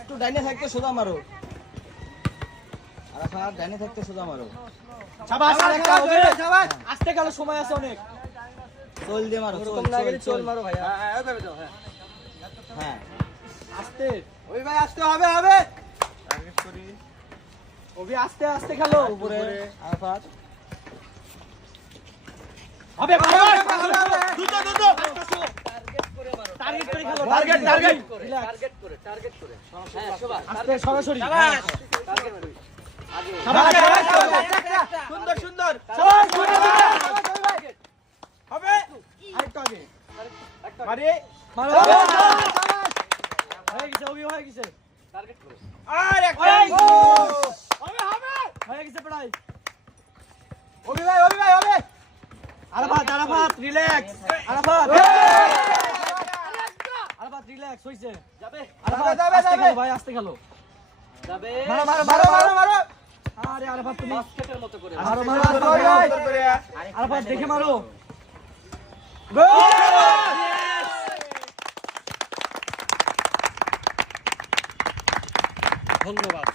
একটু ডাইনে থাকতে সোজা মারো আরাফাত ডাইনে থাকতে সোজা মারো শাবাশ শাবাশ আস্তে গেল সময় আছে অনেক চল দিয়ে মারো চল মারো ভাই হ্যাঁ ওইভাবে যাও হ্যাঁ হ্যাঁ আস্তে ওই ভাই আস্তে হবে টার্গেট করি ওবি আস্তে আস্তে খেলো উপরে আরাফাত হবে দুটো টার্গেট করে খেলো টার্গেট করে হ্যাঁ শাবাশ আস্তে সরাসরি শাবাশ টার্গেট মারবি আগে শাবাশ সুন্দর শাবাশ হবে আরেকটা আগে মারি মারো হয়ে গেছে ওবি হয়ে গেছে টার্গেট করে আর একটা হবে হয়ে গেছে পড়াই ওবি ভাই হবে আরাফাত রিল্যাক্স আরাফাত রিল্যাক্স হইছে যাবে যাবে ভাই আস্তে খেলো যাবে মারো আরে আরাফাত তুমি বাস্কেটের মতো করে মারো আরাফাত দেখে মারো গোল ধন্যবাদ